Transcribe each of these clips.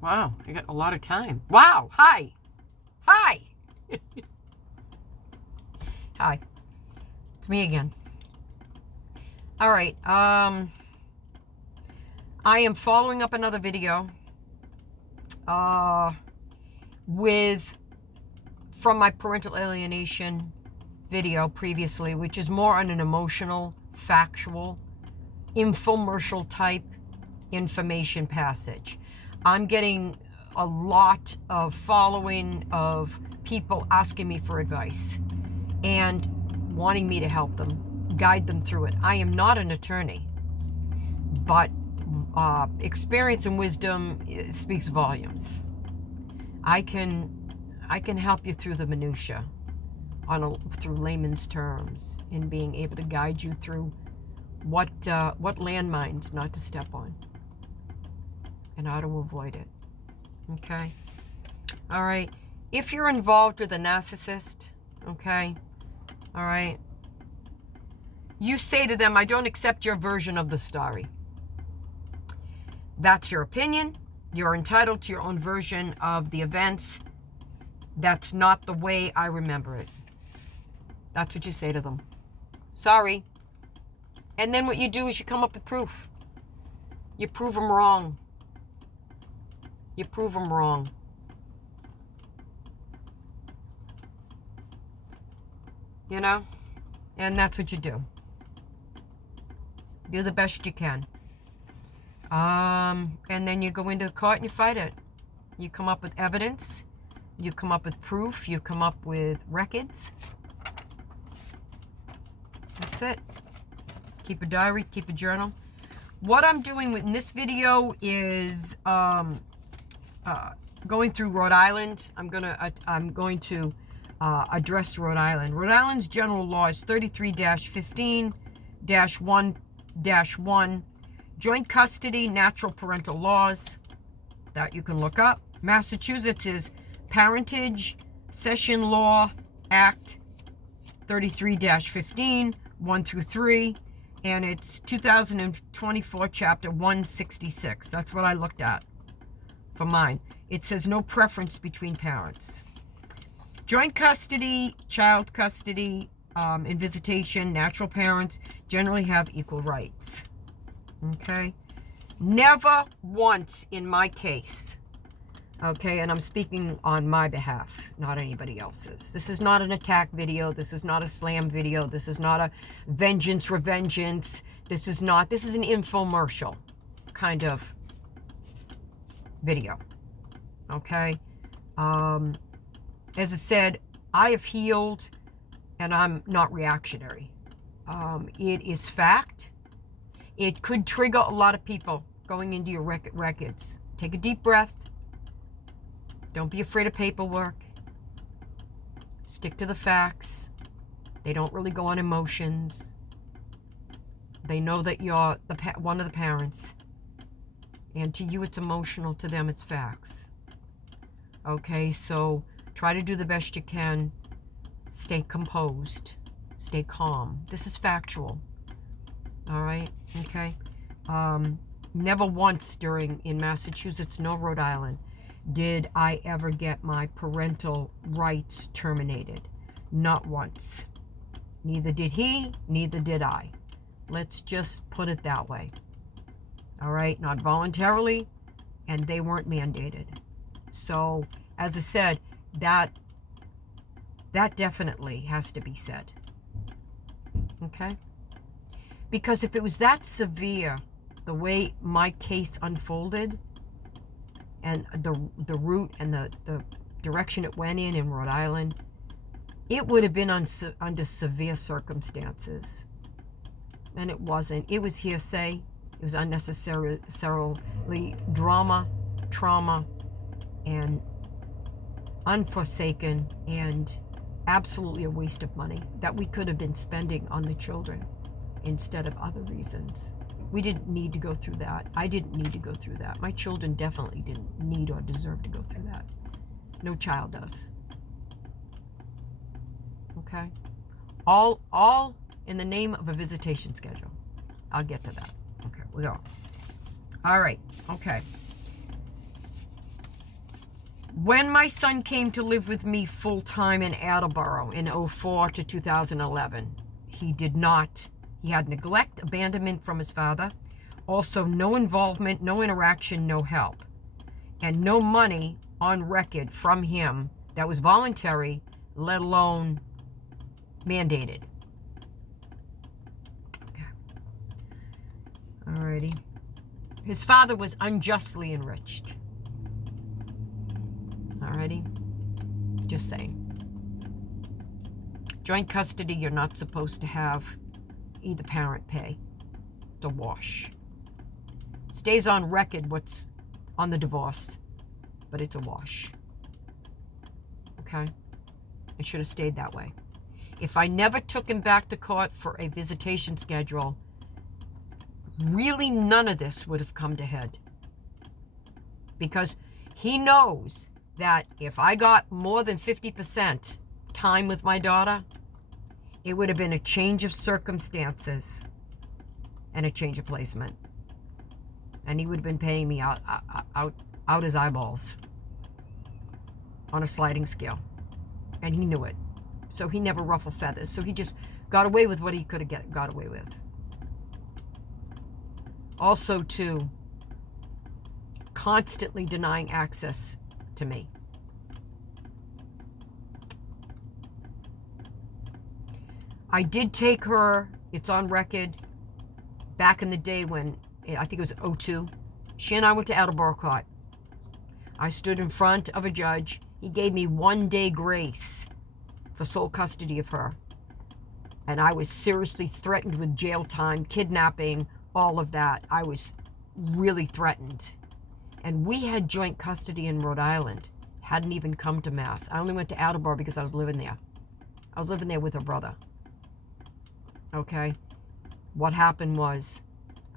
Wow, I got a lot of time. Wow, hi. Hi. Hi. It's me again. All right. I am following up another video with from my parental alienation video previously, which is more on an emotional, factual, infomercial type information passage. I'm getting a lot of following of people asking me for advice and wanting me to help them, guide them through it. I am not an attorney, but experience and wisdom speaks volumes. I can help you through the minutia through layman's terms, in being able to guide you through what landmines not to step on and how to avoid it. Okay? All right. If you're involved with a narcissist, okay? All right. You say to them, I don't accept your version of the story. That's your opinion. You're entitled to your own version of the events. That's not the way I remember it. That's what you say to them. Sorry. And then what you do is you come up with proof. You prove them wrong. You prove them wrong. You know? And that's what you do. Do the best you can. And then you go into court and you fight it. You come up with evidence. You come up with proof. You come up with records. That's it. Keep a diary. Keep a journal. What I'm doing in this video is going through Rhode Island. I'm going to address Rhode Island. Rhode Island's general law is 33-15-1-1. Joint custody, natural parental laws that you can look up. Massachusetts is Parentage Cession Law Act 33-15, 1 through 3, and it's 2024 chapter 166. That's what I looked at for mine. It says no preference between parents. Joint custody, child custody, and visitation, natural parents generally have equal rights. Okay? Never once in my case, okay, and I'm speaking on my behalf, not anybody else's. This is not an attack video. This is not a slam video. This is not a revengeance. This is an infomercial kind of video. Okay? As I said, I have healed and I'm not reactionary. It is fact. It could trigger a lot of people going into your records. Take a deep breath. Don't be afraid of paperwork. Stick to the facts. They don't really go on emotions. They know that you're one of the parents. And to you, it's emotional. To them, it's facts. Okay, so try to do the best you can. Stay composed. Stay calm. This is factual. All right, okay. Never once in Massachusetts, nor Rhode Island, did I ever get my parental rights terminated. Not once. Neither did he, neither did I. Let's just put it that way. All right, not voluntarily, and they weren't mandated. So, as I said, that definitely has to be said. Okay? Because if it was that severe, the way my case unfolded, and the route and the direction it went in Rhode Island, it would have been under severe circumstances. And it wasn't. It was hearsay. It was unnecessarily trauma, and unforsaken, and absolutely a waste of money that we could have been spending on the children instead of other reasons. We didn't need to go through that. I didn't need to go through that. My children definitely didn't need or deserve to go through that. No child does. Okay? All in the name of a visitation schedule. I'll get to that. Okay, we go. All right. Okay. When my son came to live with me full-time in Attleboro in 04 to 2011, he had neglect, abandonment from his father, also no involvement, no interaction, no help, and no money on record from him that was voluntary, let alone mandated. Okay. Alrighty. His father was unjustly enriched. Alrighty? Just saying. Joint custody, you're not supposed to have either parent pay the wash. Stays on record what's on the divorce, but it's a wash. Okay? It should have stayed that way. If I never took him back to court for a visitation schedule, really none of this would have come to head. Because he knows that if I got more than 50% time with my daughter, it would have been a change of circumstances and a change of placement. And he would have been paying me out his eyeballs on a sliding scale. And he knew it. So he never ruffled feathers. So he just got away with what he could have got away with. Also, too, constantly denying access to me. I did take her, it's on record, back in the day when, I think it was 2002, she and I went to Attleboro Court. I stood in front of a judge. He gave me 1 day grace for sole custody of her. And I was seriously threatened with jail time, kidnapping, all of that. I was really threatened. And we had joint custody in Rhode Island. Hadn't even come to Mass. I only went to Attleboro because I was living there. I was living there with her brother. Okay? What happened was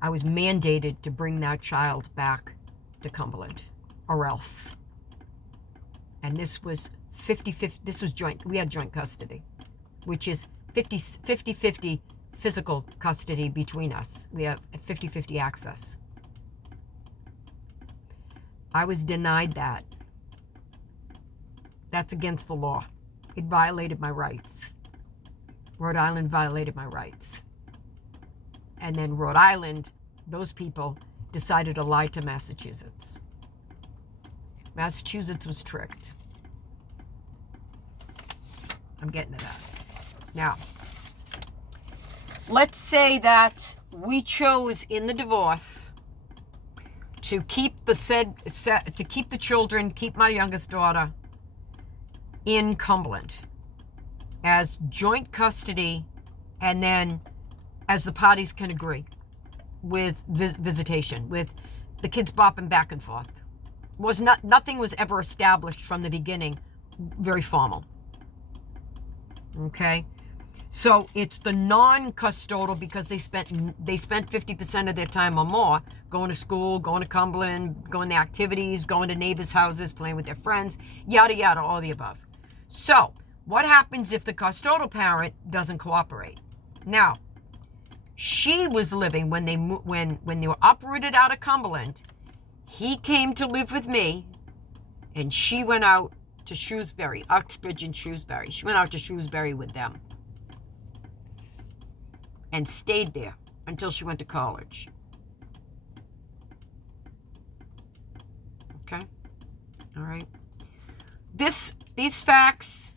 I was mandated to bring that child back to Cumberland, or else. And this was 50-50, this was joint, we had joint custody, which is 50-50 physical custody between us. We have 50-50 access. I was denied that. That's against the law. It violated my rights. Rhode Island violated my rights. And then Rhode Island, those people decided to lie to Massachusetts. Massachusetts was tricked. I'm getting to that. Now, let's say that we chose in the divorce to keep the children, keep my youngest daughter in Cumberland as joint custody, and then as the parties can agree with visitation, with the kids bopping back and forth. Nothing was ever established from the beginning, very formal. Okay? So it's the non-custodial because they spent 50% of their time or more going to school, going to Cumberland, going to activities, going to neighbors' houses, playing with their friends, yada yada, all the above. So what happens if the custodial parent doesn't cooperate? Now, she was living when they were uprooted out of Cumberland. He came to live with me, and she went out to Shrewsbury, Uxbridge and Shrewsbury. She went out to Shrewsbury with them and stayed there until she went to college. Okay? All right. These facts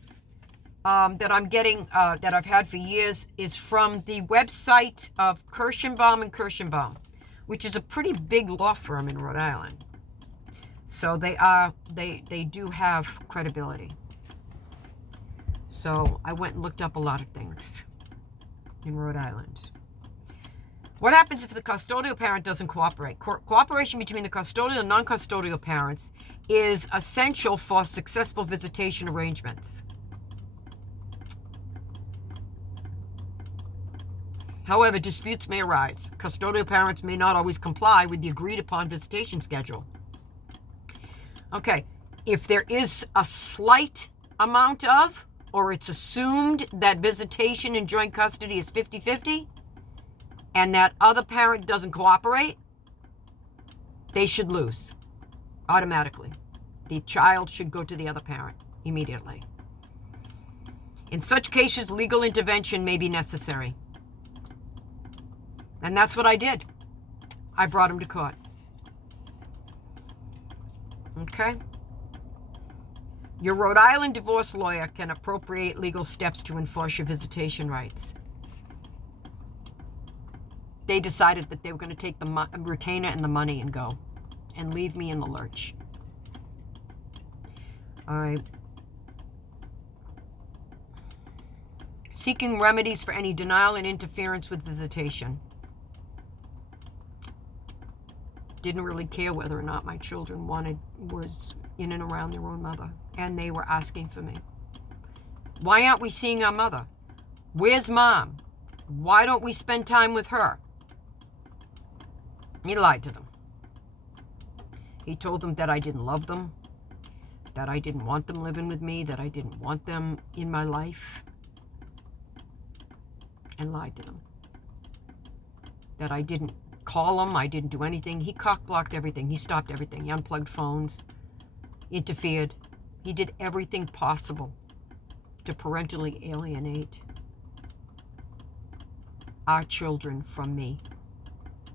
that I'm getting, that I've had for years, is from the website of Kirschenbaum and Kirschenbaum, which is a pretty big law firm in Rhode Island. So they do have credibility. So I went and looked up a lot of things in Rhode Island. What happens if the custodial parent doesn't cooperate? Cooperation between the custodial and non-custodial parents is essential for successful visitation arrangements. However, disputes may arise. Custodial parents may not always comply with the agreed upon visitation schedule. Okay, if there is a slight amount of, or it's assumed that visitation in joint custody is 50-50, and that other parent doesn't cooperate, they should lose automatically. The child should go to the other parent immediately. In such cases, legal intervention may be necessary. And that's what I did. I brought him to court. Okay? Your Rhode Island divorce lawyer can appropriate legal steps to enforce your visitation rights. They decided that they were going to take the retainer and the money and go and leave me in the lurch. All right. Seeking remedies for any denial and interference with visitation. Didn't really care whether or not my children was in and around their own mother. And they were asking for me. Why aren't we seeing our mother? Where's mom? Why don't we spend time with her? He lied to them. He told them that I didn't love them, that I didn't want them living with me, that I didn't want them in my life, and lied to them. That I didn't call him, I didn't do anything. He cock-blocked everything. He stopped everything. He unplugged phones, interfered. He did everything possible to parentally alienate our children from me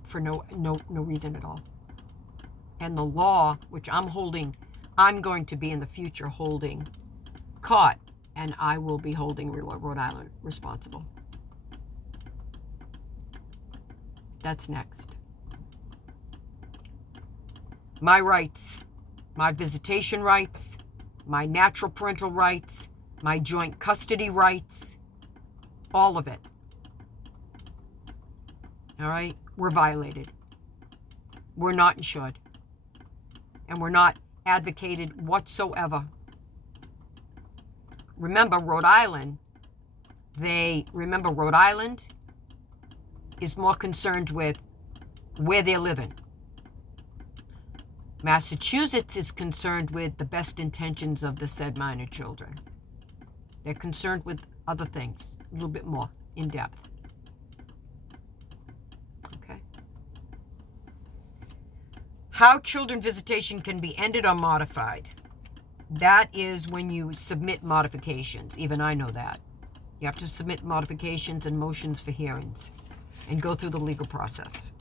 for no reason at all. And the law, which I'm going to be in the future holding caught, and I will be holding Rhode Island responsible. That's next. My rights, my visitation rights, my natural parental rights, my joint custody rights, all of it. All right? We're violated. We're not insured. And we're not advocated whatsoever. Remember, Rhode Island is more concerned with where they're living. Massachusetts is concerned with the best intentions of the said minor children. They're concerned with other things, a little bit more in depth. Okay. How children visitation can be ended or modified. That is when you submit modifications. Even I know that. You have to submit modifications and motions for hearings and go through the legal process.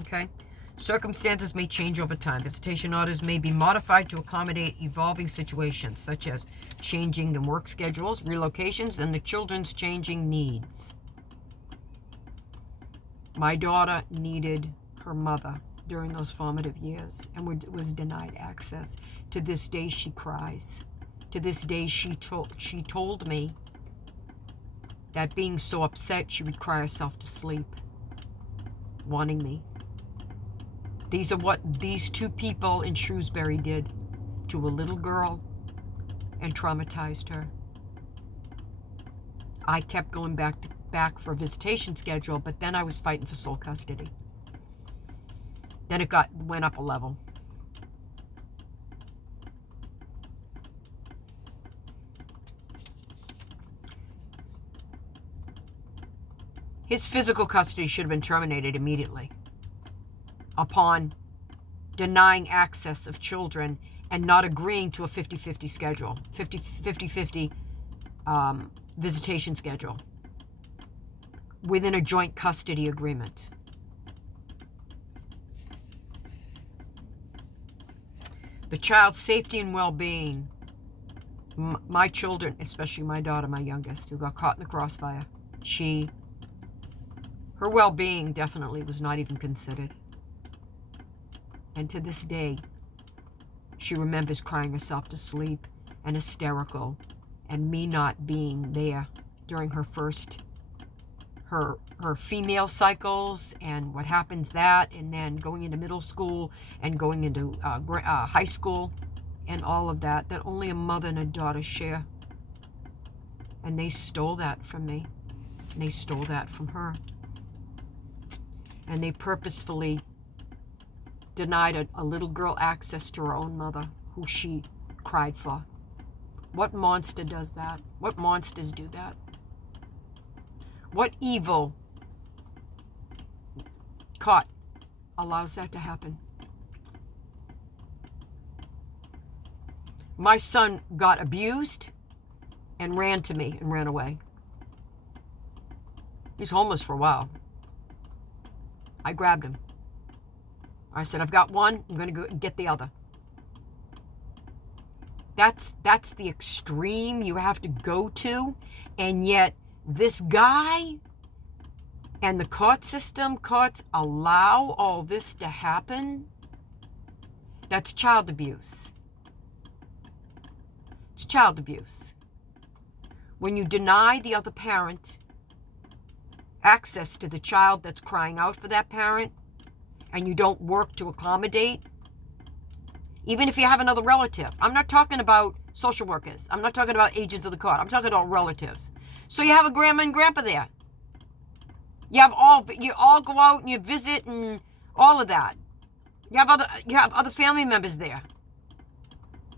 Okay? Circumstances may change over time. Visitation orders may be modified to accommodate evolving situations, such as changing the work schedules, relocations, and the children's changing needs. My daughter needed her mother during those formative years and was denied access. To this day, she cries. To this day, she told me that being so upset, she would cry herself to sleep, wanting me. These are what these two people in Shrewsbury did to a little girl and traumatized her. I kept going back for a visitation schedule, but then I was fighting for sole custody. Then it went up a level. His physical custody should have been terminated immediately upon denying access of children and not agreeing to a 50-50 schedule, 50-50 visitation schedule within a joint custody agreement. The child's safety and well-being. My children, especially my daughter, my youngest, who got caught in the crossfire, her well-being definitely was not even considered. And to this day, she remembers crying herself to sleep and hysterical, and me not being there during her female cycles and what happens that, and then going into middle school and going into high school and all of that only a mother and a daughter share. And they stole that from me. And they stole that from her. And they purposefully denied a little girl access to her own mother, who she cried for. What monster does that? What monsters do that? What evil allows that to happen? My son got abused and ran to me and ran away. He's homeless for a while. I grabbed him. I said, I've got one, I'm going to go get the other. That's the extreme you have to go to. And yet this guy and the court system, courts allow all this to happen. That's child abuse. It's child abuse. When you deny the other parent access to the child that's crying out for that parent, and you don't work to accommodate, even if you have another relative. I'm not talking about social workers. I'm not talking about agents of the court. I'm talking about relatives. So you have a grandma and grandpa there. You all go out and you visit and all of that. You have other family members there.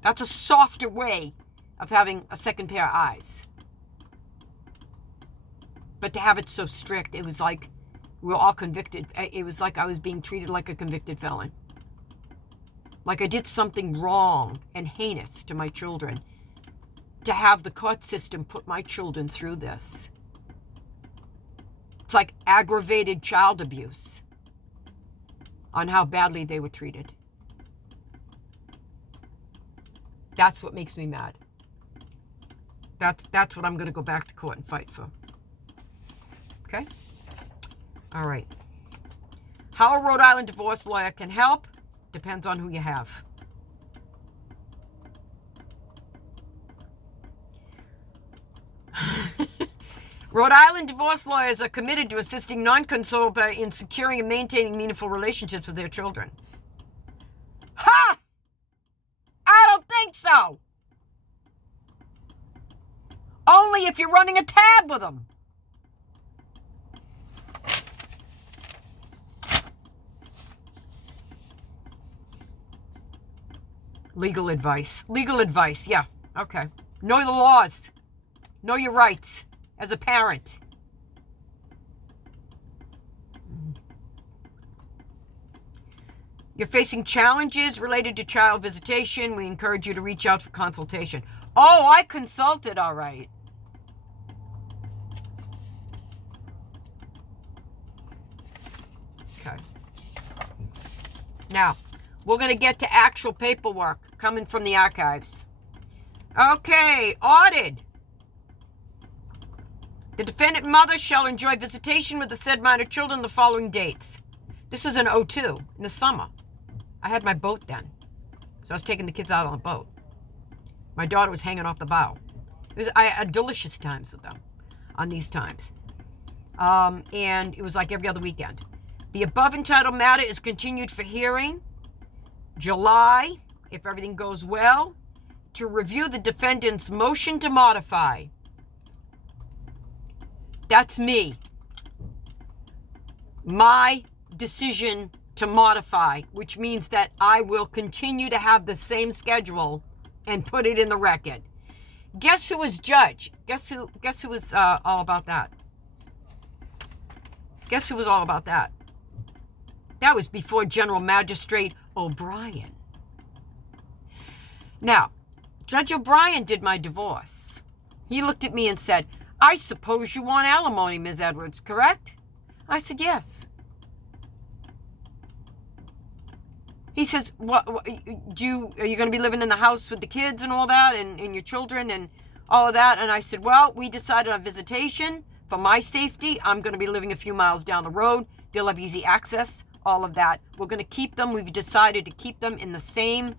That's a softer way of having a second pair of eyes. But to have it so strict, it was like we were all convicted. It was like I was being treated like a convicted felon. Like I did something wrong and heinous to my children. To have the court system put my children through this. It's like aggravated child abuse on how badly they were treated. That's what makes me mad. That's what I'm going to go back to court and fight for. Okay? All right. How a Rhode Island divorce lawyer can help depends on who you have. Rhode Island divorce lawyers are committed to assisting non-consortia in securing and maintaining meaningful relationships with their children. Ha! I don't think so. Only if you're running a tab with them. Legal advice. Legal advice, yeah. Okay. Know the laws. Know your rights as a parent. You're facing challenges related to child visitation. We encourage you to reach out for consultation. Oh, I consulted, all right. Okay. Now, we're going to get to actual paperwork coming from the archives. Okay, ordered. The defendant mother shall enjoy visitation with the said minor children the following dates. This was in 2002, in the summer. I had my boat then. So I was taking the kids out on the boat. My daughter was hanging off the bow. I had delicious times with them on these times. And it was like every other weekend. The above entitled matter is continued for hearing July, if everything goes well, to review the defendant's motion to modify. That's me. My decision to modify, which means that I will continue to have the same schedule and put it in the record. Guess who was judge? Guess who was all about that? Guess who was all about that? That was before General Magistrate O'Brien. Now, Judge O'Brien did my divorce. He looked at me and said, I suppose you want alimony, Ms. Edwards, correct? I said, yes. He says, are you going to be living in the house with the kids and all that and your children and all of that? And I said, well, we decided on visitation. For my safety, I'm going to be living a few miles down the road. They'll have easy access, all of that. We're going to keep them. We've decided to keep them in the same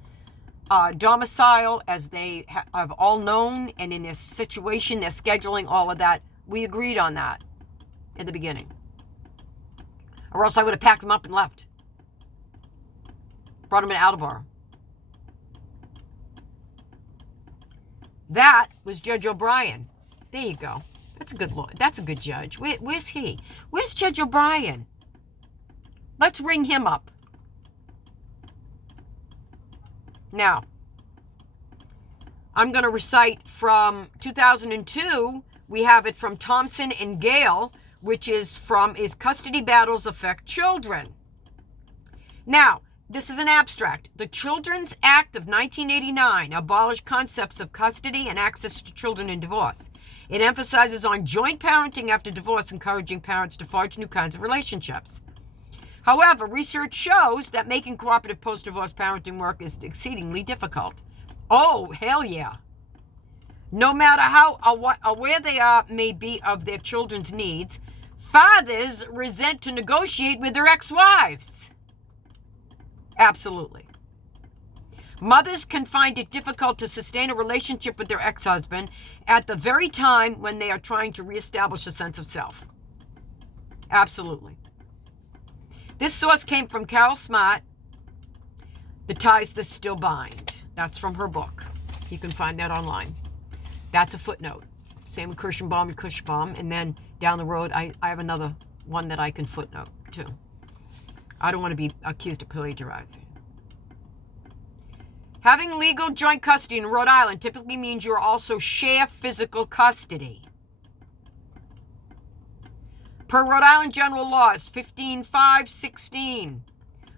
domicile as they have all known, and in this situation, their scheduling, all of that. We agreed on that in the beginning. Or else I would have packed them up and left. Brought them in Attleboro. That was Judge O'Brien. There you go. That's a good lawyer. That's a good judge. Where's he? Where's Judge O'Brien? Let's ring him up. Now, I'm going to recite from 2002. We have it from Thompson and Gale, which is from Is Custody Battles Affect Children? Now, this is an abstract. The Children's Act of 1989 abolished concepts of custody and access to children in divorce. It emphasizes on joint parenting after divorce, encouraging parents to forge new kinds of relationships. However, research shows that making cooperative post-divorce parenting work is exceedingly difficult. Oh, hell yeah. No matter how aware they are may be of their children's needs, fathers resent to negotiate with their ex-wives. Absolutely. Mothers can find it difficult to sustain a relationship with their ex-husband at the very time when they are trying to reestablish a sense of self. Absolutely. This source came from Carol Smart, The Ties That Still Bind. That's from her book. You can find that online. That's a footnote. Same with Kirschenbaum and Kushbaum. And then down the road, I have another one that I can footnote too. I don't want to be accused of plagiarizing. Having legal joint custody in Rhode Island typically means you also share physical custody. Per Rhode Island General Laws 15.5.16,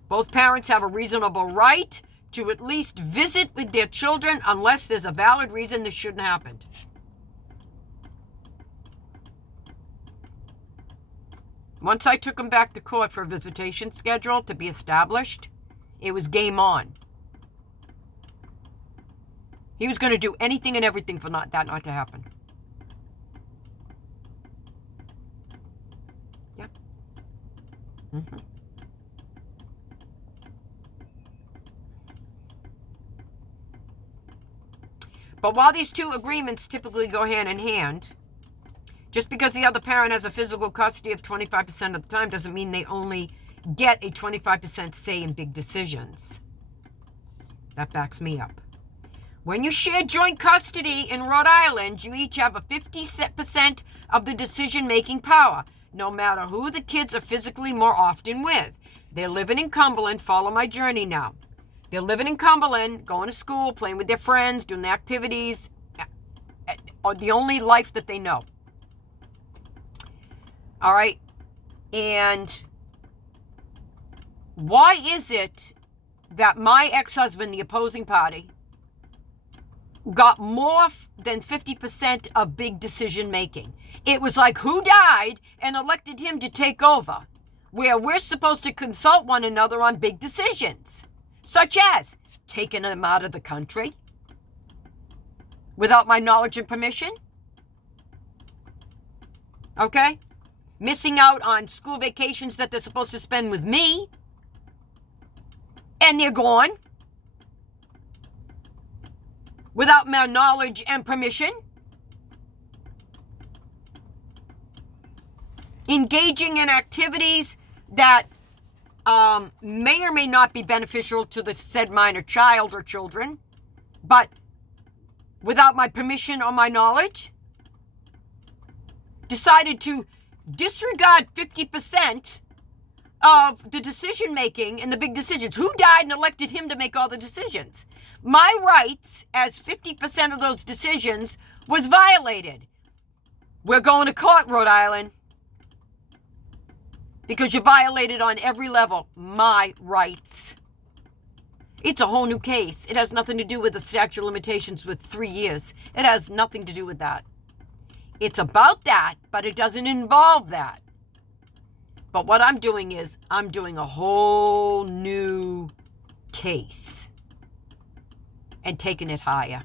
both parents have a reasonable right to at least visit with their children unless there's a valid reason this shouldn't happen. Once I took him back to court for a visitation schedule to be established, it was game on. He was going to do anything and everything for that not to happen. Yeah. Mm-hmm. But while these two agreements typically go hand in hand, just because the other parent has a physical custody of 25% of the time doesn't mean they only get a 25% say in big decisions. That backs me up. When you share joint custody in Rhode Island, you each have a 50% of the decision-making power, no matter who the kids are physically more often with. They're living in Cumberland. Follow my journey now. They're living in Cumberland, going to school, playing with their friends, doing the activities, the only life that they know. All right? And why is it that my ex-husband, the opposing party, got more than 50% of big decision making? It was like who died and elected him to take over, where we're supposed to consult one another on big decisions, such as taking him out of the country without my knowledge and permission. Okay? Missing out on school vacations that they're supposed to spend with me, and they're gone without my knowledge and permission. Engaging in activities that may or may not be beneficial to the said minor child or children, but without my permission or my knowledge. Decided to disregard 50% of the decision making and the big decisions. Who died and elected him to make all the decisions? My rights as 50% of those decisions was violated. We're going to court, Rhode Island, because you violated on every level my rights. It's a whole new case. It has nothing to do with the statute of limitations with 3 years. It has nothing to do with that. It's about that, but it doesn't involve that. But what I'm doing is I'm doing a whole new case and taking it higher.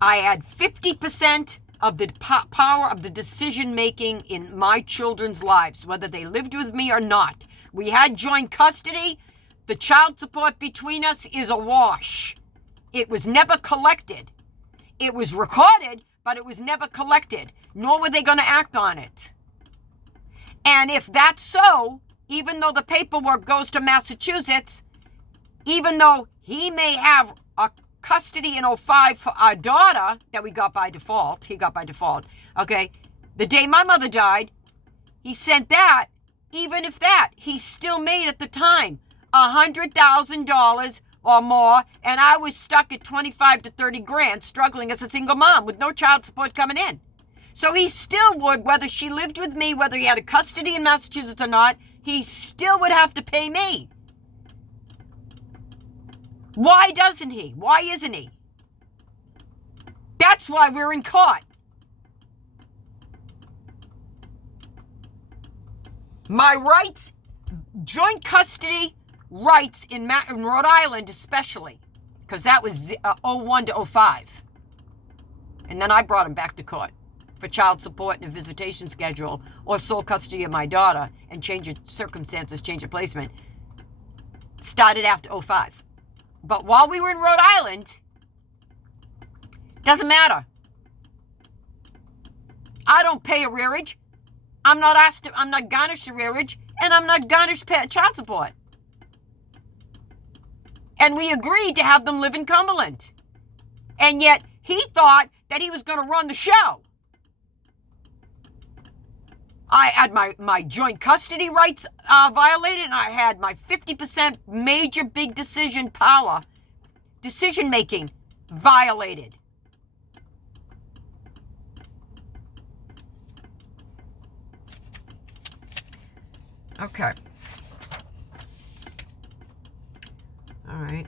I add 50% of the power of the decision making in my children's lives, whether they lived with me or not. We had joint custody. The child support between us is a wash. It was never collected. It was recorded, but it was never collected, nor were they going to act on it. And if that's so, even though the paperwork goes to Massachusetts, even though he may have a custody in 05 for our daughter that we got by default, he got by default, okay, the day my mother died, he sent that, even if that, he still made at the time $100,000 or more, and I was stuck at 25 to 30 grand struggling as a single mom with no child support coming in. So he still would, whether she lived with me, whether he had a custody in Massachusetts or not, he still would have to pay me. Why doesn't he? Why isn't he? That's why we're in court. My rights, joint custody rights in Rhode Island especially, because that was 01 to 05. And then I brought him back to court for child support and a visitation schedule or sole custody of my daughter and change of circumstances, change of placement. Started after 05. But while we were in Rhode Island, doesn't matter. I don't pay arrearage. I'm not garnished arrearage, and I'm not garnished child support. And we agreed to have them live in Cumberland. And yet he thought that he was going to run the show. I had my joint custody rights violated, and I had my 50% major big decision power, decision-making violated. Okay. All right.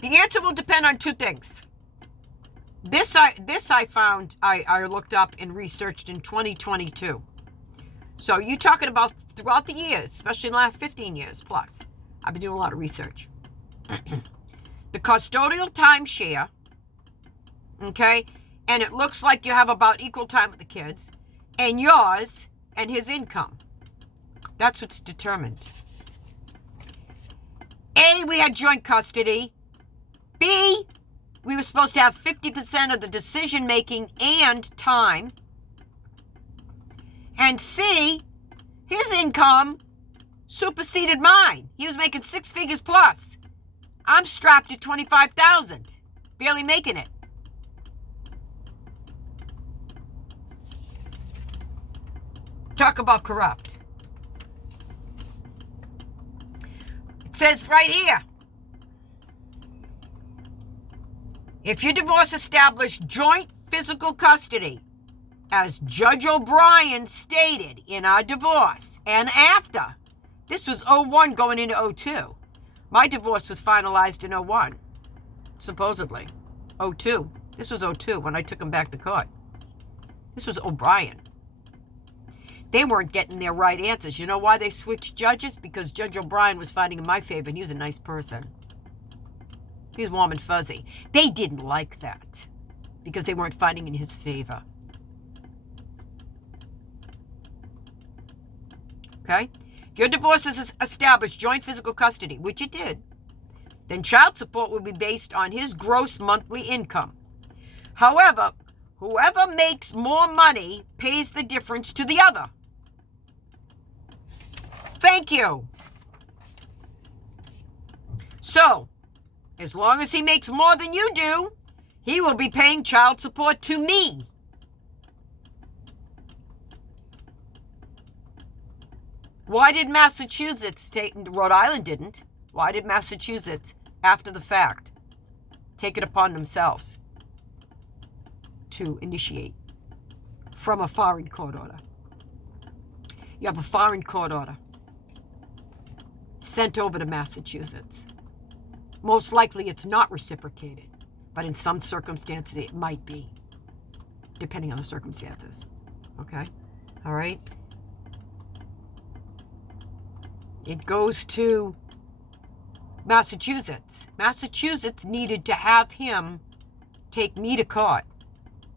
The answer will depend on two things. This I found, I looked up and researched in 2022. So you're talking about throughout the years, especially in the last 15 years plus. I've been doing a lot of research. The custodial timeshare, okay, and it looks like you have about equal time with the kids, and yours and his income. That's what's determined. A, we had joint custody. B, we were supposed to have 50% of the decision-making and time. And C, his income superseded mine. He was making 6 figures plus. I'm strapped at $25,000, barely making it. Talk about corrupt. It says right here, if your divorce established joint physical custody, as Judge O'Brien stated in our divorce, and after, this was 01 going into 02. My divorce was finalized in 01, supposedly. 02. This was 02 when I took him back to court. This was O'Brien. They weren't getting their right answers. You know why they switched judges? Because Judge O'Brien was finding in my favor, and he was a nice person. He was warm and fuzzy. They didn't like that because they weren't finding in his favor. Okay? If your divorce is established joint physical custody, which it did, then child support will be based on his gross monthly income. However, whoever makes more money pays the difference to the other. Thank you. So, as long as he makes more than you do, he will be paying child support to me. Why did Massachusetts take, Rhode Island didn't? Why did Massachusetts, after the fact, take it upon themselves to initiate from a foreign court order? You have a foreign court order sent over to Massachusetts. Most likely it's not reciprocated, but in some circumstances it might be, depending on the circumstances. Okay? All right? It goes to Massachusetts. Massachusetts needed to have him take me to court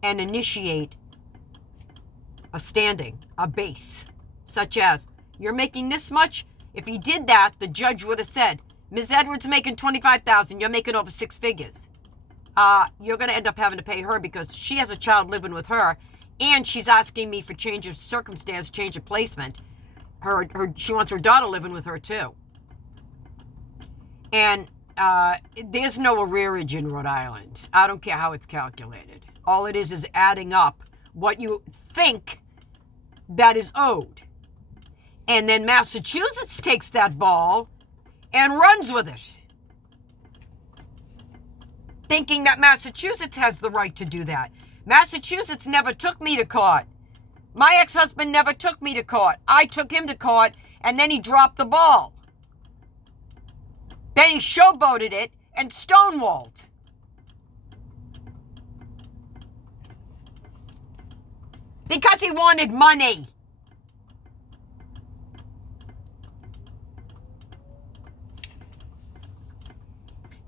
and initiate a standing, a base, such as, you're making this much. If he did that, the judge would have said, Ms. Edwards making $25,000, you're making over 6 figures. You're going to end up having to pay her because she has a child living with her, and she's asking me for change of circumstance, change of placement. She wants her daughter living with her too. And there's no arrearage in Rhode Island. I don't care how it's calculated. All it is adding up what you think that is owed. And then Massachusetts takes that ball and runs with it. thinking that Massachusetts has the right to do that. Massachusetts never took me to court. My ex-husband never took me to court. I took him to court, and then he dropped the ball. Then he showboated it and stonewalled. Because he wanted money.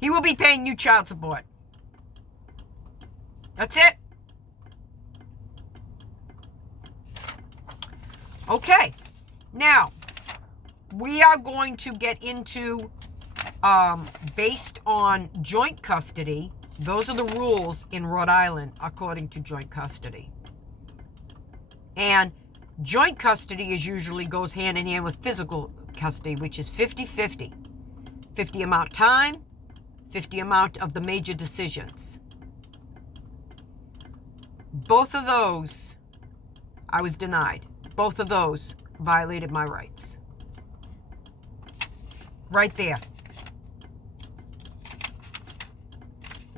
He will be paying you child support. That's it. Okay. Now, we are going to get into, based on joint custody, those are the rules in Rhode Island according to joint custody. And joint custody usually goes hand in hand with physical custody, which is 50-50. 50 amount time, 50 amount of the major decisions. Both of those, I was denied. Both of those violated my rights. Right there.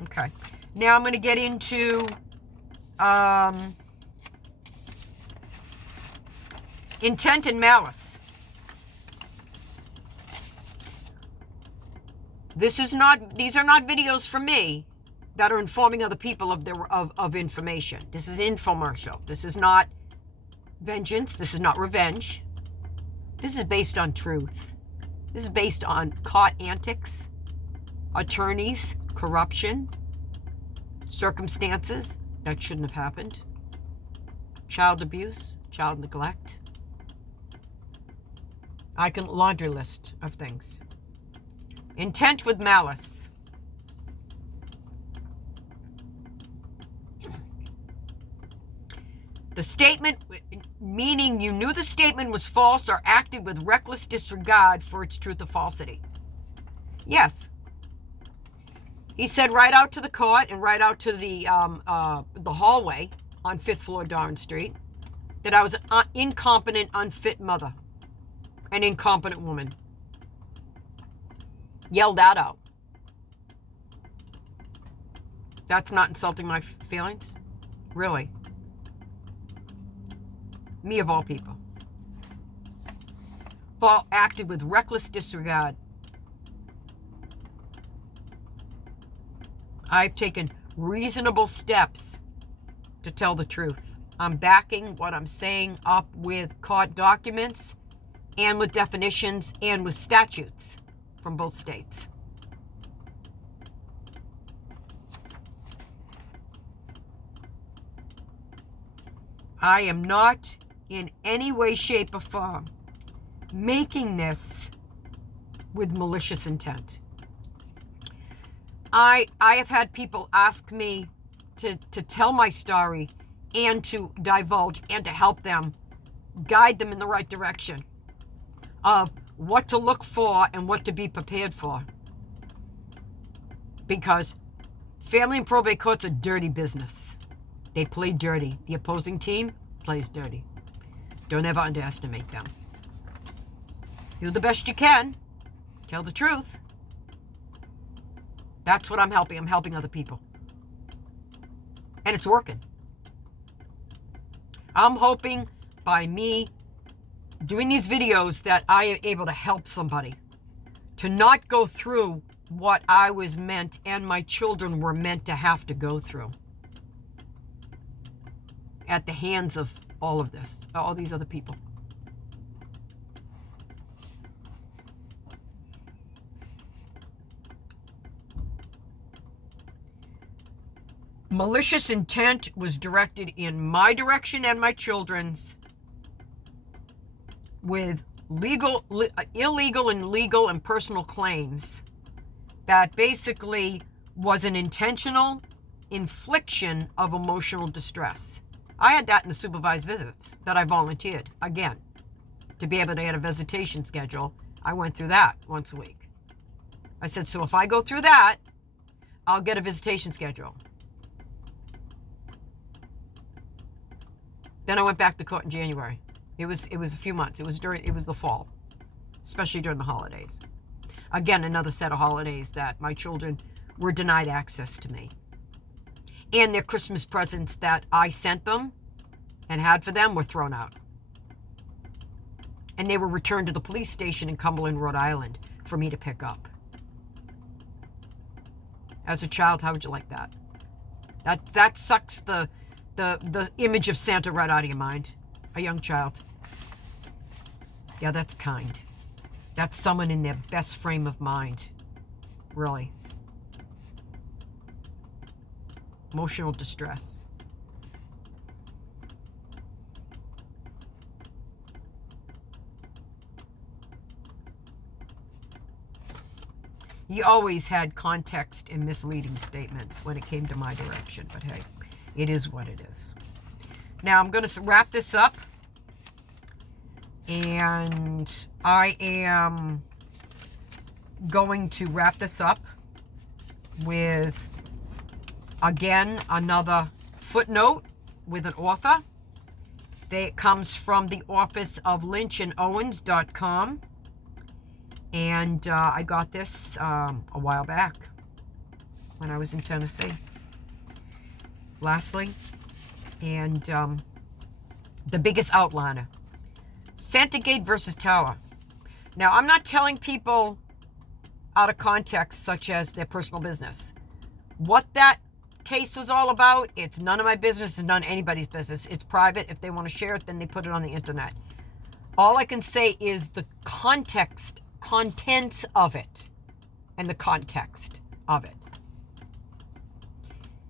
Okay. Now I'm going to get into intent and malice. These are not videos from me that are informing other people of information. This is infomercial. This is not vengeance. This is not revenge. This is based on truth. This is based on caught antics, attorneys, corruption, circumstances that shouldn't have happened, child abuse, child neglect. I can laundry list of things. Intent with malice. The statement, meaning you knew the statement was false or acted with reckless disregard for its truth or falsity. Yes. He said right out to the court and right out to the hallway on 5th floor Darren Street that I was an incompetent, unfit mother. An incompetent woman. Yelled that out. That's not insulting my feelings? Really? Me of all people. Paul acted with reckless disregard. I've taken reasonable steps to tell the truth. I'm backing what I'm saying up with court documents and with definitions and with statutes from both states. I am not in any way, shape, or form making this with malicious intent. I have had people ask me to tell my story and to divulge and to help them, guide them in the right direction of what to look for and what to be prepared for. Because family and probate courts are dirty business. They play dirty. The opposing team plays dirty. Don't ever underestimate them. Do the best you can. Tell the truth. That's what I'm helping. I'm helping other people. And it's working. I'm hoping by me doing these videos that I am able to help somebody to not go through what I was meant and my children were meant to have to go through at the hands of all of this, all these other people. Malicious intent was directed in my direction and my children's with illegal and legal and personal claims that basically was an intentional infliction of emotional distress. I had that in the supervised visits that I volunteered, again, to be able to get a visitation schedule. I went through that once a week. I said, so if I go through that, I'll get a visitation schedule. Then I went back to court in January. It was a few months. It was the fall, especially during the holidays. Again, another set of holidays that my children were denied access to me. And their Christmas presents that I sent them and had for them were thrown out. And they were returned to the police station in Cumberland, Rhode Island for me to pick up. As a child, how would you like that? That sucks the image of Santa right out of your mind. A young child. Yeah, that's kind. That's someone in their best frame of mind. Really. Emotional distress. He always had context and misleading statements when it came to my direction, but hey, it is what it is. Now I'm going to wrap this up, and I am going to wrap this up with, again, another footnote with an author. It comes from the office of lynchandowens.com. And I got this a while back when I was in Tennessee. Lastly, and the biggest outliner, Santagate versus Tower. Now, I'm not telling people out of context, such as their personal business. What that case was all about, it's none of my business. It's none of anybody's business. It's private. If they want to share it, then they put it on the internet. All I can say is the contents of it and the context of it.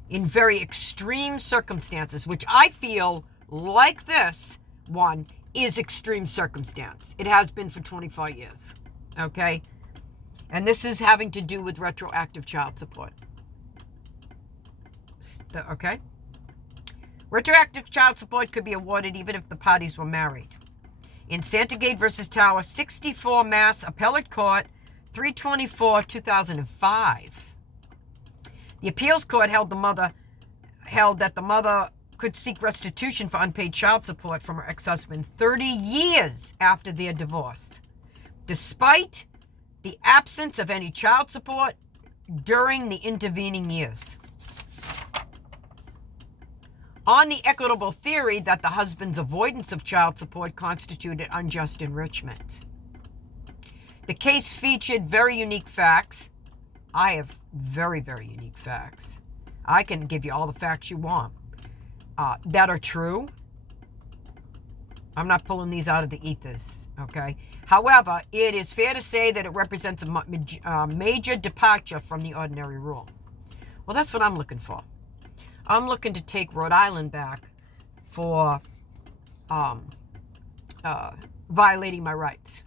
In very extreme circumstances, which I feel like this one is extreme circumstance. It has been for 25 years. Okay? And this is having to do with retroactive child support. Okay? Retroactive child support could be awarded even if the parties were married. In Santagate versus Tower, 64 Mass Appellate Court, 3/24/2005. The appeals court held that the mother could seek restitution for unpaid child support from her ex-husband 30 years after their divorce, despite the absence of any child support during the intervening years, on the equitable theory that the husband's avoidance of child support constituted unjust enrichment. The case featured very unique facts. I have very, very unique facts. I can give you all the facts you want that are true. I'm not pulling these out of the ethers, okay? However, it is fair to say that it represents a major departure from the ordinary rule. Well, that's what I'm looking for. I'm looking to take Rhode Island back for violating my rights.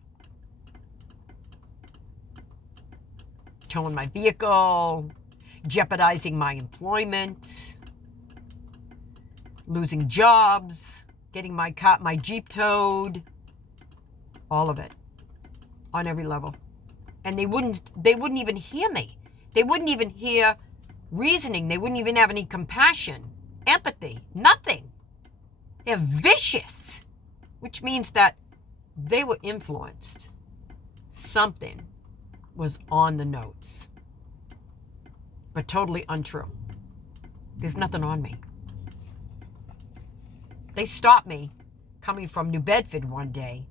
Towing my vehicle, jeopardizing my employment, losing jobs, getting my Jeep towed, all of it, on every level. And they wouldn't even hear me. They wouldn't even hear reasoning. They wouldn't even have any compassion, empathy, nothing. They're vicious, which means that they were influenced. Something was on the notes, but totally untrue. There's nothing on me. They stopped me coming from New Bedford one day,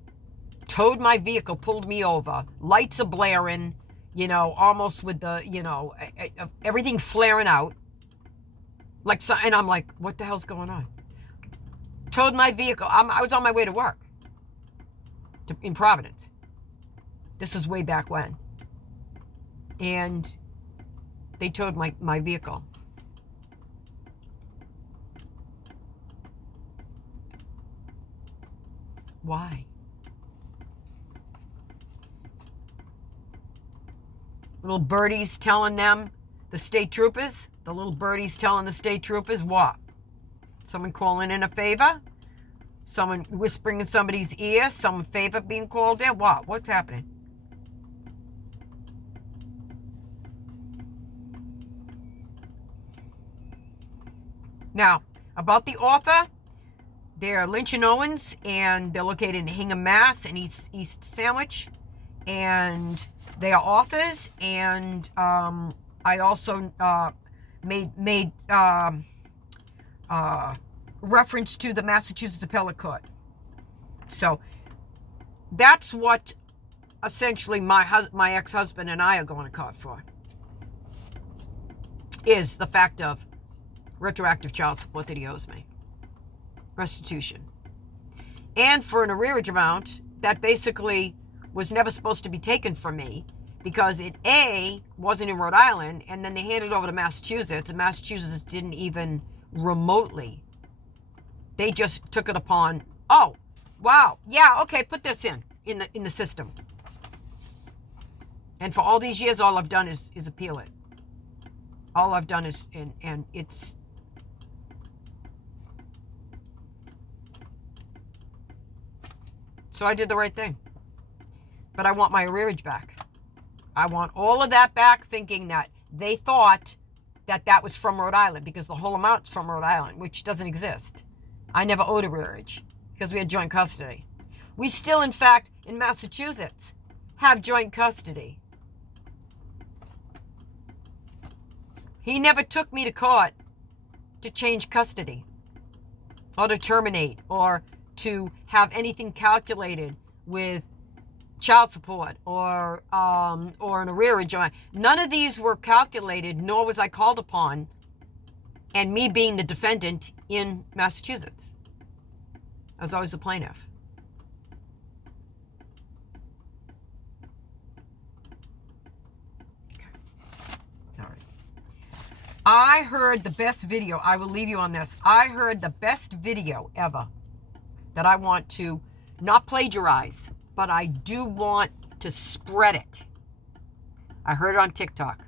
towed my vehicle, pulled me over, lights are blaring, almost with the, everything flaring out. And I'm like, what the hell's going on? Towed my vehicle. I was on my way to work in Providence. This was way back when. And they towed my vehicle. Why? Little birdies telling them, the state troopers, the little birdies telling the state troopers what? Someone calling in a favor? Someone whispering in somebody's ear? Some favor being called in? What? What's happening? Now, about the author, they're Lynch and Owens, and they're located in Hingham, Mass, in East Sandwich. And they are authors, and I also made reference to the Massachusetts Appellate Court. So that's what essentially my ex-husband and I are going to court for, is the fact of retroactive child support that he owes me, restitution, and for an arrearage amount that basically was never supposed to be taken from me, because it wasn't in Rhode Island, and then they handed it over to Massachusetts, and Massachusetts didn't even remotely. They just took it upon, oh, wow, yeah, okay, put this in the system. And for all these years, all I've done is appeal it. All I've done is, and it's, so I did the right thing. But I want my arrearage back. I want all of that back, thinking that they thought that that was from Rhode Island, because the whole amount's from Rhode Island, which doesn't exist. I never owed arrearage because we had joint custody. We still, in fact, in Massachusetts, have joint custody. He never took me to court to change custody or to terminate or to have anything calculated with child support or an arrearage. None of these were calculated, nor was I called upon, and me being the defendant in Massachusetts. I was always the plaintiff. All right. I heard the best video. I will leave you on this. I heard the best video ever that I want to not plagiarize, but I do want to spread it. I heard it on TikTok.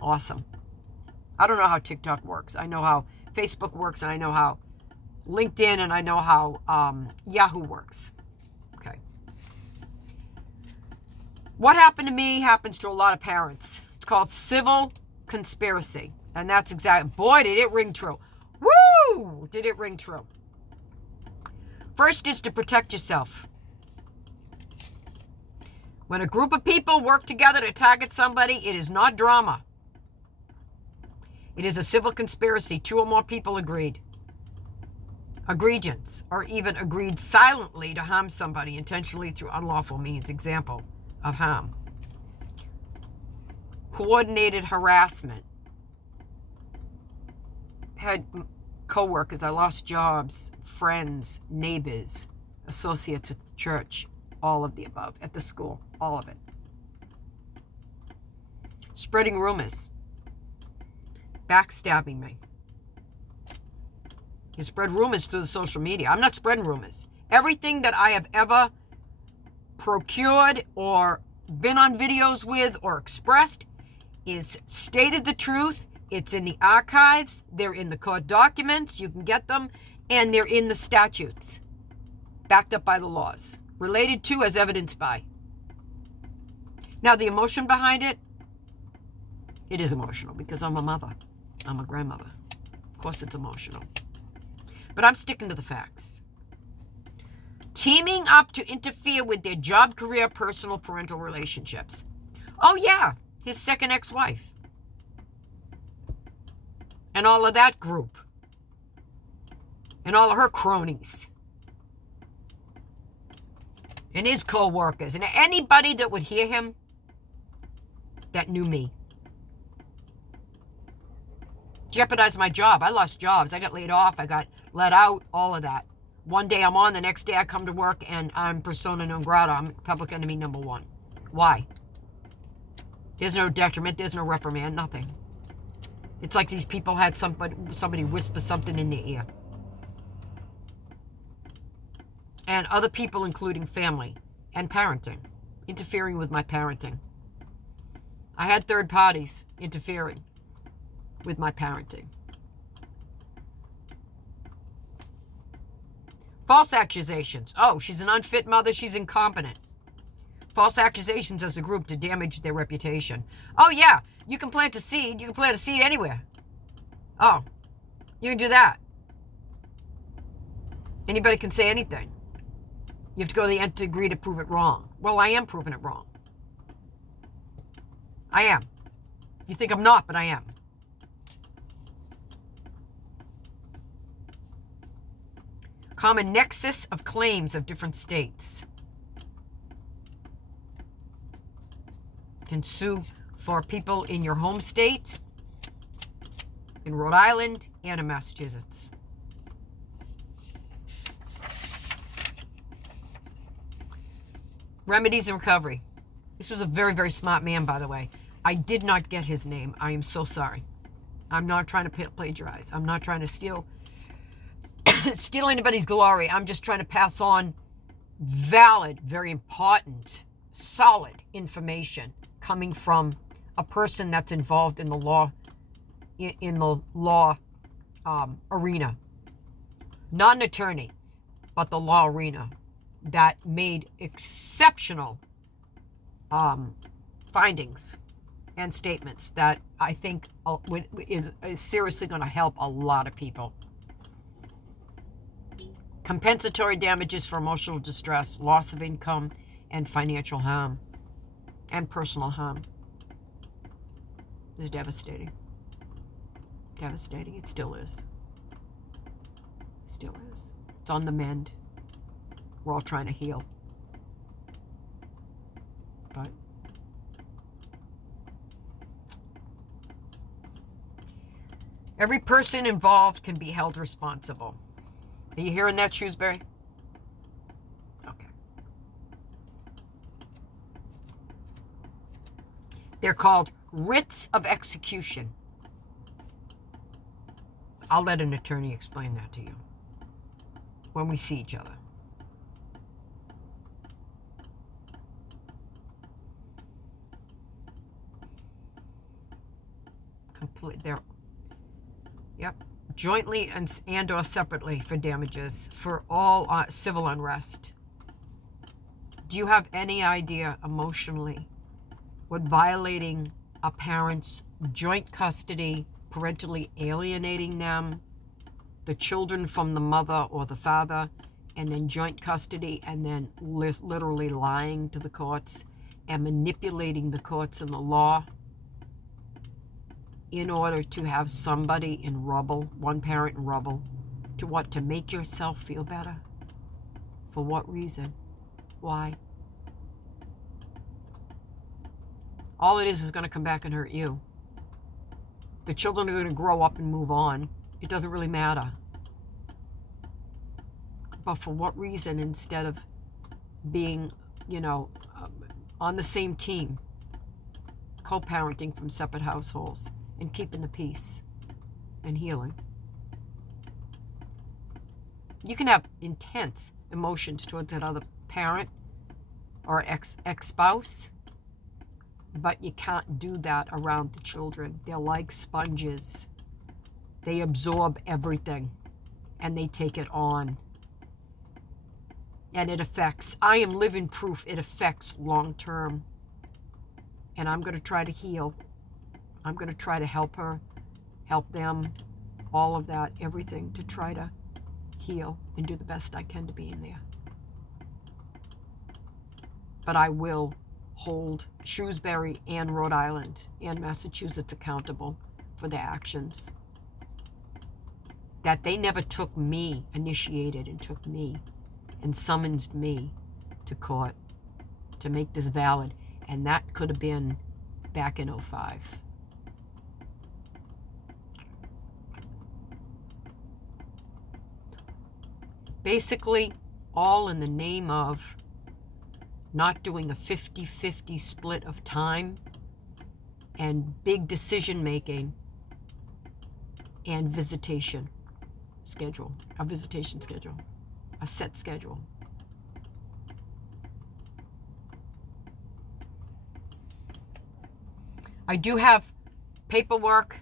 Awesome. I don't know how TikTok works. I know how Facebook works, and I know how LinkedIn, and I know how Yahoo works. Okay. What happened to me happens to a lot of parents. It's called civil conspiracy. And that's exactly, boy, did it ring true. Woo! Did it ring true. First is to protect yourself. When a group of people work together to target somebody, it is not drama. It is a civil conspiracy. 2 or more people agreed. Agreements, or even agreed silently to harm somebody intentionally through unlawful means. Example of harm. Coordinated harassment. Had co-workers, I lost jobs, friends, neighbors, associates at the church, all of the above, at the school, all of it. Spreading rumors. Backstabbing me. You spread rumors through the social media. I'm not spreading rumors. Everything that I have ever procured or been on videos with or expressed is stated the truth. It's in the archives. They're in the court documents. You can get them. And they're in the statutes, backed up by the laws, related to as evidenced by. Now, the emotion behind it, it is emotional because I'm a mother. I'm a grandmother. Of course it's emotional. But I'm sticking to the facts. Teaming up to interfere with their job, career, personal, parental relationships. Oh, yeah, his second ex-wife. And all of that group. And all of her cronies. And his co-workers. And anybody that would hear him that knew me. Jeopardized my job. I lost jobs. I got laid off. I got let out. All of that. One day I'm on. The next day I come to work and I'm persona non grata. I'm public enemy number 1. Why? There's no detriment. There's no reprimand. Nothing. It's like these people had somebody whisper something in their ear. And other people, including family and parenting, interfering with my parenting. I had third parties interfering with my parenting. False accusations. Oh, she's an unfit mother. She's incompetent. False accusations as a group to damage their reputation. Oh, yeah. You can plant a seed. You can plant a seed anywhere. Oh, you can do that. Anybody can say anything. You have to go to the nth degree to prove it wrong. Well, I am proving it wrong. I am. You think I'm not, but I am. Common nexus of claims of different states. Can sue for people in your home state, in Rhode Island, and in Massachusetts. Remedies and recovery. This was a very, very smart man, by the way. I did not get his name. I am so sorry. I'm not trying to plagiarize. I'm not trying to steal anybody's glory. I'm just trying to pass on valid, very important, solid information coming from a person that's involved in the law, arena. Not an attorney, but the law arena that made exceptional findings and statements that I think is seriously going to help a lot of people. Compensatory damages for emotional distress, loss of income, and financial harm, and personal harm. Is devastating. Devastating. It still is. It still is. It's on the mend. We're all trying to heal. But every person involved can be held responsible. Are you hearing that, Shrewsbury? Okay. They're called writs of execution. I'll let an attorney explain that to you when we see each other. Yep. Jointly and or separately for damages for all civil unrest. Do you have any idea emotionally what violating a parent's joint custody, parentally alienating them, the children from the mother or the father, and then joint custody, and then literally lying to the courts and manipulating the courts and the law in order to have somebody in rubble, one parent in rubble, to what? To make yourself feel better? For what reason? Why? All it is going to come back and hurt you. The children are going to grow up and move on. It doesn't really matter. But for what reason, instead of being, on the same team, co-parenting from separate households, and keeping the peace and healing. You can have intense emotions towards that other parent or ex-spouse, but you can't do that around the children. They're like sponges. They absorb everything and they take it on. And it affects, I am living proof it affects long term. And I'm going to try to heal. I'm going to try to help her, help them, all of that, everything, to try to heal and do the best I can to be in there. But I will hold Shrewsbury and Rhode Island and Massachusetts accountable for their actions. That they never took me, initiated and took me and summoned me to court to make this valid. And that could have been back in 2005. Basically, all in the name of not doing a 50-50 split of time and big decision making and visitation schedule, a set schedule. I do have paperwork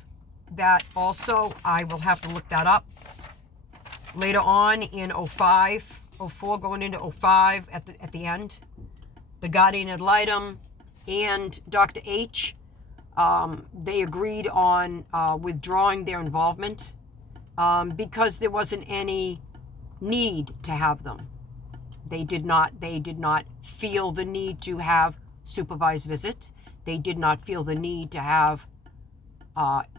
that also I will have to look that up later on in 2005, 2004, going into 2005 at the end. The guardian ad litem and Dr. H, they agreed on withdrawing their involvement because there wasn't any need to have them. They did not feel the need to have supervised visits. They did not feel the need to have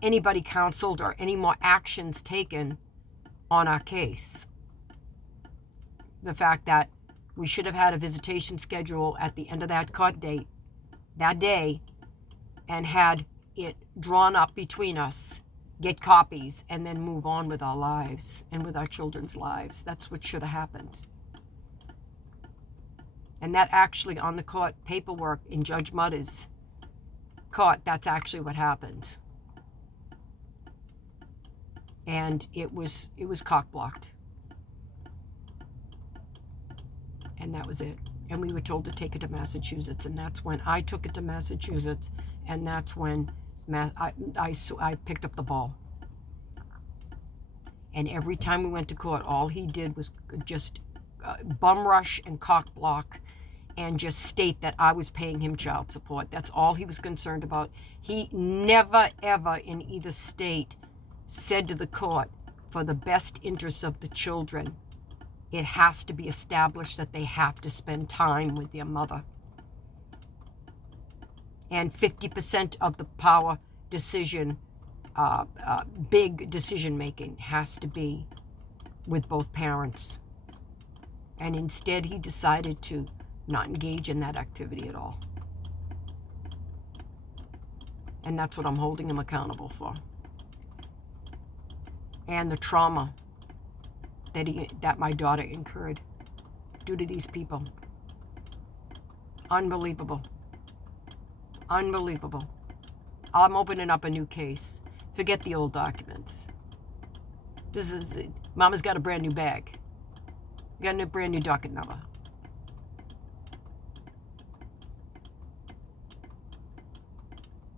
anybody counseled or any more actions taken on our case. The fact that we should have had a visitation schedule at the end of that court date, that day, and had it drawn up between us, get copies, and then move on with our lives and with our children's lives. That's what should have happened. And that actually, on the court paperwork in Judge Mutter's court, that's actually what happened. And it was cock-blocked. And that was it. And we were told to take it to Massachusetts. And that's when I took it to Massachusetts. And that's when I picked up the ball. And every time we went to court, all he did was just bum rush and cock block and just state that I was paying him child support. That's all he was concerned about. He never, ever in either state said to the court, for the best interests of the children, it has to be established that they have to spend time with their mother. And 50% of the power decision, big decision making, has to be with both parents. And instead, he decided to not engage in that activity at all. And that's what I'm holding him accountable for. And the trauma that my daughter incurred due to these people. Unbelievable. Unbelievable. I'm opening up a new case. Forget the old documents. This is it. Mama's got a brand new bag. Got a brand new docket number.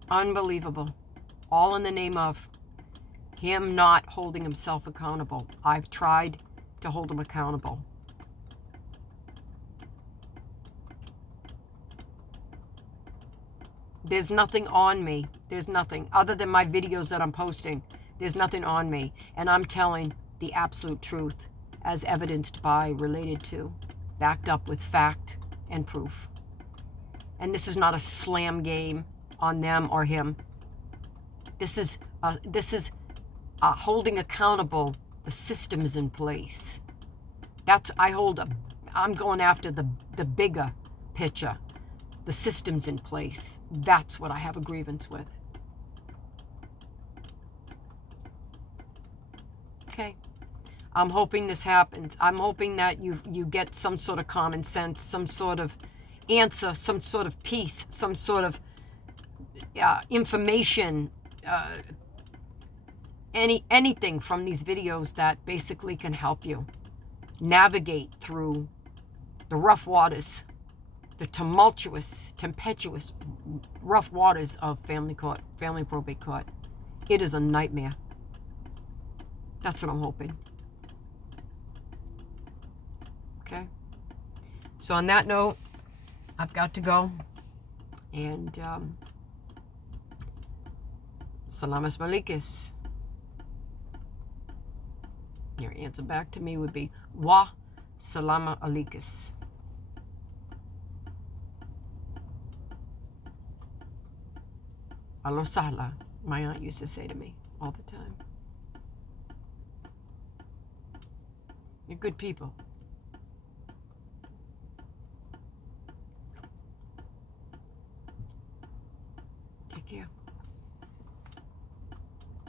Unbelievable. All in the name of him not holding himself accountable. I've tried to hold him accountable. There's nothing on me. There's nothing. Other than my videos that I'm posting, there's nothing on me. And I'm telling the absolute truth as evidenced by, related to, backed up with fact and proof. And this is not a slam game on them or him. This is holding accountable the systems in place. I'm going after the bigger picture, the systems in place. That's what I have a grievance with. Okay. I'm hoping this happens. I'm hoping that you get some sort of common sense, some sort of answer, some sort of peace, some sort of information, anything from these videos that basically can help you navigate through the rough waters, the tumultuous, tempestuous, rough waters of family probate court. It is a nightmare. That's what I'm hoping. Okay. So on that note, I've got to go. And Salamas Malikis. Your answer back to me would be Wa Salama Alikis. Alo Sahla, my aunt used to say to me all the time. You're good people.